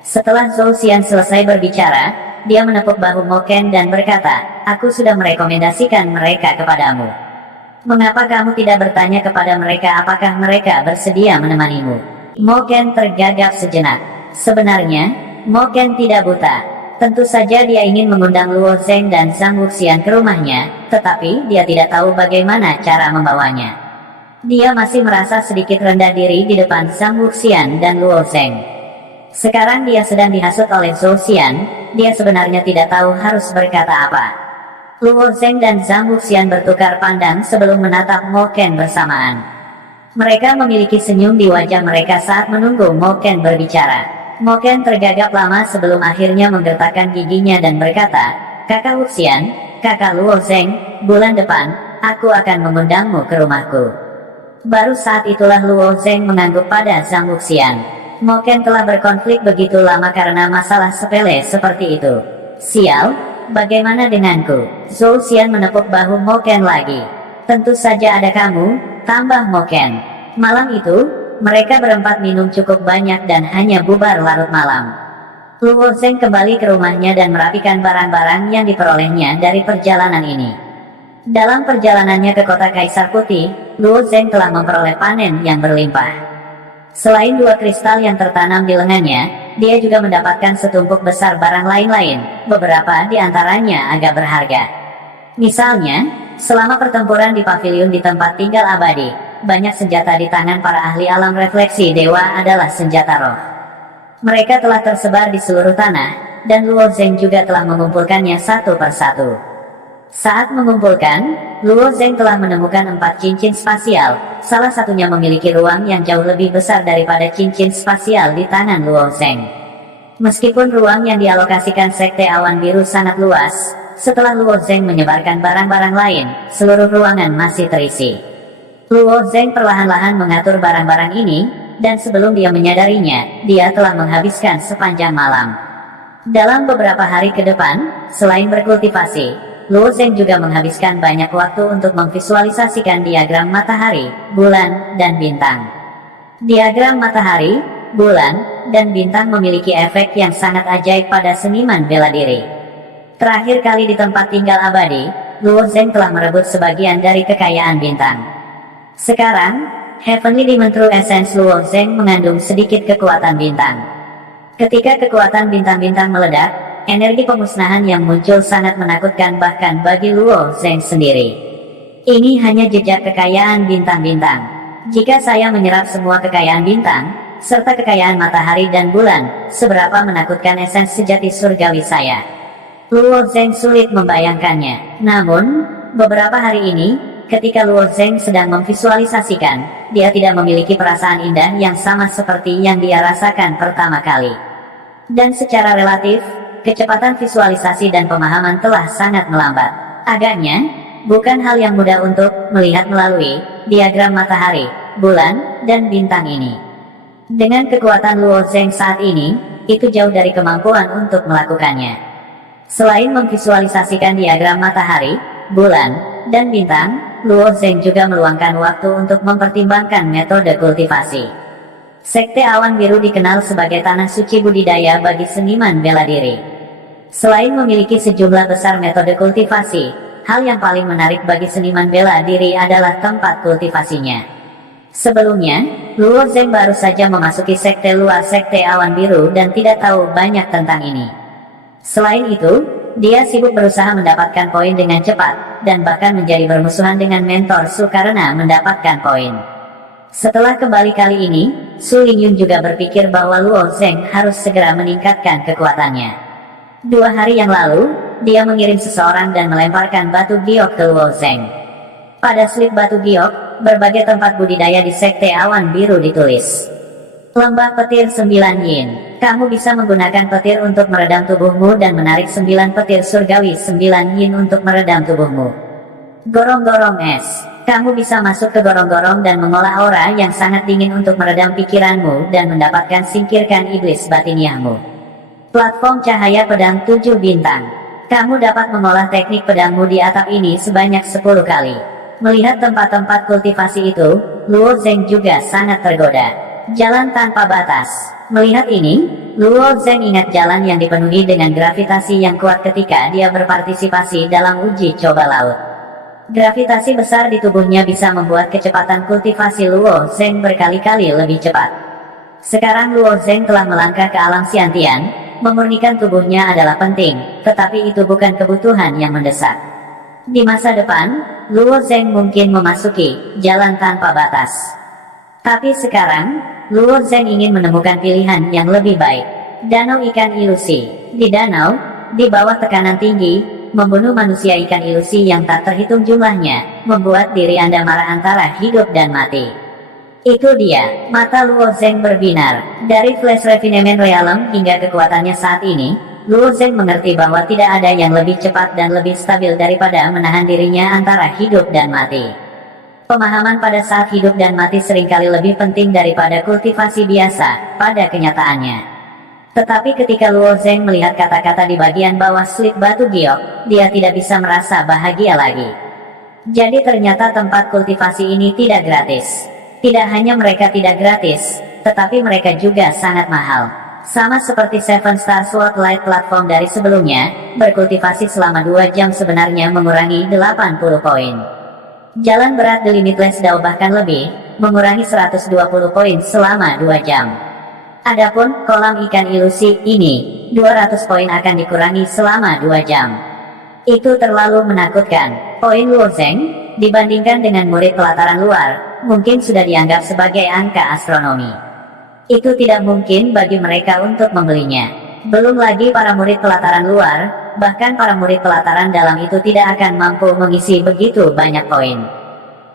Setelah Zhou Xian selesai berbicara, dia menepuk bahu Mo Ken dan berkata, "Aku sudah merekomendasikan mereka kepadamu. Mengapa kamu tidak bertanya kepada mereka apakah mereka bersedia menemanimu?" Mo Ken tergagap sejenak. Sebenarnya, Mo Ken tidak buta. Tentu saja dia ingin mengundang Luo Zheng dan Zhang Wuxian ke rumahnya, tetapi dia tidak tahu bagaimana cara membawanya. Dia masih merasa sedikit rendah diri di depan Zhang Wuxian dan Luo Zheng. Sekarang dia sedang dihasut oleh Zhou Xian, dia sebenarnya tidak tahu harus berkata apa. Luo Zheng dan Zhang Wuxian bertukar pandang sebelum menatap Mo Ken bersamaan. Mereka memiliki senyum di wajah mereka saat menunggu Mo Ken berbicara. Mo Ken tergagap lama sebelum akhirnya menggertakkan giginya dan berkata, "Kakak Wuxian, kakak Luo Zheng, bulan depan, aku akan mengundangmu ke rumahku." Baru saat itulah Luo Zheng mengangguk pada Zhang Wuxian. Mo Ken telah berkonflik begitu lama karena masalah sepele seperti itu. "Sial, bagaimana denganku?" Zhou Xian menepuk bahu Mo Ken lagi. "Tentu saja ada kamu," tambah Mo Ken. Malam itu, mereka berempat minum cukup banyak dan hanya bubar larut malam. Luo Zheng kembali ke rumahnya dan merapikan barang-barang yang diperolehnya dari perjalanan ini. Dalam perjalanannya ke kota Kaisar Putih, Luo Zheng telah memperoleh panen yang berlimpah. Selain 2 kristal yang tertanam di lengannya, dia juga mendapatkan setumpuk besar barang lain-lain, beberapa di antaranya agak berharga. Misalnya, selama pertempuran di pavilion di tempat tinggal abadi, banyak senjata di tangan para ahli alam refleksi dewa adalah senjata roh. Mereka telah tersebar di seluruh tanah, dan Luo Zheng juga telah mengumpulkannya satu persatu. Saat mengumpulkan, Luo Zheng telah menemukan 4 cincin spasial, salah satunya memiliki ruang yang jauh lebih besar daripada cincin spasial di tangan Luo Zheng. Meskipun ruang yang dialokasikan Sekte Awan Biru sangat luas, setelah Luo Zheng menyebarkan barang-barang lain, seluruh ruangan masih terisi. Luo Zheng perlahan-lahan mengatur barang-barang ini, dan sebelum dia menyadarinya, dia telah menghabiskan sepanjang malam. Dalam beberapa hari ke depan, selain berkultivasi, Luo Zheng juga menghabiskan banyak waktu untuk memvisualisasikan diagram matahari, bulan, dan bintang. Diagram matahari, bulan, dan bintang memiliki efek yang sangat ajaib pada seniman bela diri. Terakhir kali di tempat tinggal abadi, Luo Zheng telah merebut sebagian dari kekayaan bintang. Sekarang, Heavenly Demon True Essence Luo Zheng mengandung sedikit kekuatan bintang. Ketika kekuatan bintang-bintang meledak, energi pemusnahan yang muncul sangat menakutkan bahkan bagi Luo Zheng sendiri. Ini hanya jejak kekayaan bintang-bintang. Jika saya menyerap semua kekayaan bintang, serta kekayaan matahari dan bulan, seberapa menakutkan esens sejati surgawi saya. Luo Zheng sulit membayangkannya. Namun, beberapa hari ini, ketika Luo Zheng sedang memvisualisasikan, dia tidak memiliki perasaan indah yang sama seperti yang dia rasakan pertama kali. Dan secara relatif, kecepatan visualisasi dan pemahaman telah sangat melambat. Agaknya, bukan hal yang mudah untuk melihat melalui diagram matahari, bulan, dan bintang ini. Dengan kekuatan Luo Zheng saat ini, itu jauh dari kemampuan untuk melakukannya. Selain memvisualisasikan diagram matahari, bulan, dan bintang, Luo Zheng juga meluangkan waktu untuk mempertimbangkan metode kultivasi. Sekte Awan Biru dikenal sebagai tanah suci budidaya bagi seniman bela diri. Selain memiliki sejumlah besar metode kultivasi, hal yang paling menarik bagi seniman bela diri adalah tempat kultivasinya. Sebelumnya, Luo Zheng baru saja memasuki sekte luar Sekte Awan Biru dan tidak tahu banyak tentang ini. Selain itu, dia sibuk berusaha mendapatkan poin dengan cepat, dan bahkan menjadi bermusuhan dengan mentor Su karena mendapatkan poin. Setelah kembali kali ini, Su Lingyun juga berpikir bahwa Luo Zheng harus segera meningkatkan kekuatannya. 2 hari yang lalu, dia mengirim seseorang dan melemparkan batu giok ke Luo Zheng. Pada slip batu giok, berbagai tempat budidaya di Sekte Awan Biru ditulis. Lembah petir 9 yin. Kamu bisa menggunakan petir untuk meredam tubuhmu dan menarik 9 petir surgawi 9 yin untuk meredam tubuhmu. Gorong-gorong es. Kamu bisa masuk ke gorong-gorong dan mengolah aura yang sangat dingin untuk meredam pikiranmu dan mendapatkan singkirkan iblis batiniahmu. Platform cahaya pedang 7 bintang. Kamu dapat mengolah teknik pedangmu di atap ini sebanyak 10 kali. Melihat tempat-tempat kultivasi itu, Luo Zheng juga sangat tergoda. Jalan tanpa batas. Melihat ini, Luo Zheng ingat jalan yang dipenuhi dengan gravitasi yang kuat ketika dia berpartisipasi dalam uji coba laut. Gravitasi besar di tubuhnya bisa membuat kecepatan kultivasi Luo Zheng berkali-kali lebih cepat. Sekarang Luo Zheng telah melangkah ke alam Xiantian, memurnikan tubuhnya adalah penting, tetapi itu bukan kebutuhan yang mendesak. Di masa depan, Luo Zheng mungkin memasuki jalan tanpa batas. Tapi sekarang, Luo Zheng ingin menemukan pilihan yang lebih baik. Danau ikan ilusi. Di danau, di bawah tekanan tinggi, membunuh manusia ikan ilusi yang tak terhitung jumlahnya, membuat diri Anda marah antara hidup dan mati. Itu dia, mata Luo Zheng berbinar. Dari flash refinement realm hingga kekuatannya saat ini, Luo Zheng mengerti bahwa tidak ada yang lebih cepat dan lebih stabil daripada menahan dirinya antara hidup dan mati. Pemahaman pada saat hidup dan mati seringkali lebih penting daripada kultivasi biasa, pada kenyataannya. Tetapi ketika Luo Zheng melihat kata-kata di bagian bawah slip batu giok, dia tidak bisa merasa bahagia lagi. Jadi ternyata tempat kultivasi ini tidak gratis. Tidak hanya mereka tidak gratis, tetapi mereka juga sangat mahal. Sama seperti Seven Star Sword Light Platform dari sebelumnya, berkultivasi selama 2 jam sebenarnya mengurangi 80 poin. Jalan berat The Limitless Dao bahkan lebih, mengurangi 120 poin selama 2 jam. Adapun kolam ikan ilusi ini, 200 poin akan dikurangi selama 2 jam. Itu terlalu menakutkan. Poin Luo Zheng, dibandingkan dengan murid pelataran luar, mungkin sudah dianggap sebagai angka astronomi. Itu tidak mungkin bagi mereka untuk membelinya. Belum lagi para murid pelataran luar, bahkan para murid pelataran dalam itu tidak akan mampu mengisi begitu banyak poin.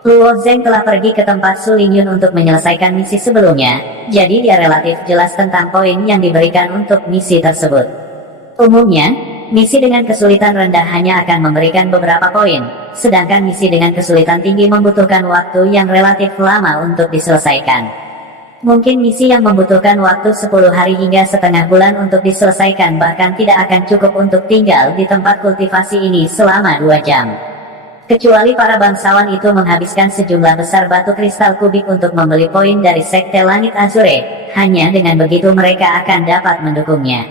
Luo Zheng telah pergi ke tempat Su Lingyun untuk menyelesaikan misi sebelumnya, jadi dia relatif jelas tentang poin yang diberikan untuk misi tersebut. Umumnya, misi dengan kesulitan rendah hanya akan memberikan beberapa poin, sedangkan misi dengan kesulitan tinggi membutuhkan waktu yang relatif lama untuk diselesaikan. Mungkin misi yang membutuhkan waktu 10 hari hingga setengah bulan untuk diselesaikan bahkan tidak akan cukup untuk tinggal di tempat kultivasi ini selama 2 jam. Kecuali para bangsawan itu menghabiskan sejumlah besar batu kristal kubik untuk membeli poin dari Sekte Langit Azure, hanya dengan begitu mereka akan dapat mendukungnya.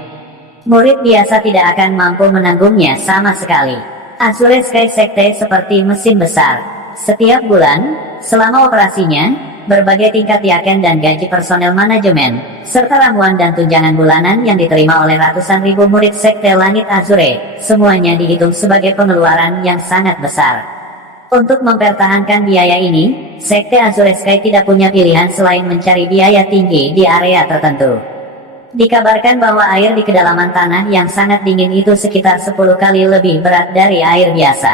Murid biasa tidak akan mampu menanggungnya sama sekali. Azure Sky Sekte seperti mesin besar. Setiap bulan, selama operasinya, berbagai tingkat yaken dan gaji personel manajemen, serta ramuan dan tunjangan bulanan yang diterima oleh ratusan ribu murid Sekte Langit Azure, semuanya dihitung sebagai pengeluaran yang sangat besar. Untuk mempertahankan biaya ini, Sekte Azure Sky tidak punya pilihan selain mencari biaya tinggi di area tertentu. Dikabarkan bahwa air di kedalaman tanah yang sangat dingin itu sekitar 10 kali lebih berat dari air biasa.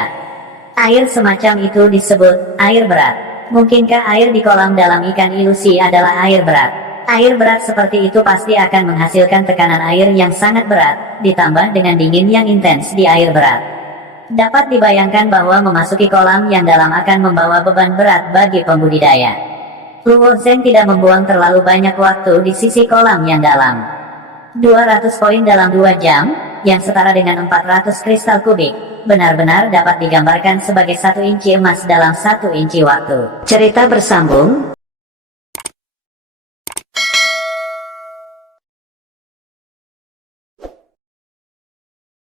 Air semacam itu disebut air berat. Mungkinkah air di kolam dalam ikan ilusi adalah air berat? Air berat seperti itu pasti akan menghasilkan tekanan air yang sangat berat, ditambah dengan dingin yang intens di air berat. Dapat dibayangkan bahwa memasuki kolam yang dalam akan membawa beban berat bagi pembudidaya. Luo Zheng tidak membuang terlalu banyak waktu di sisi kolam yang dalam. 200 poin dalam 2 jam, yang setara dengan 400 kristal kubik, benar-benar dapat digambarkan sebagai 1 inci emas dalam 1 inci waktu. Cerita bersambung,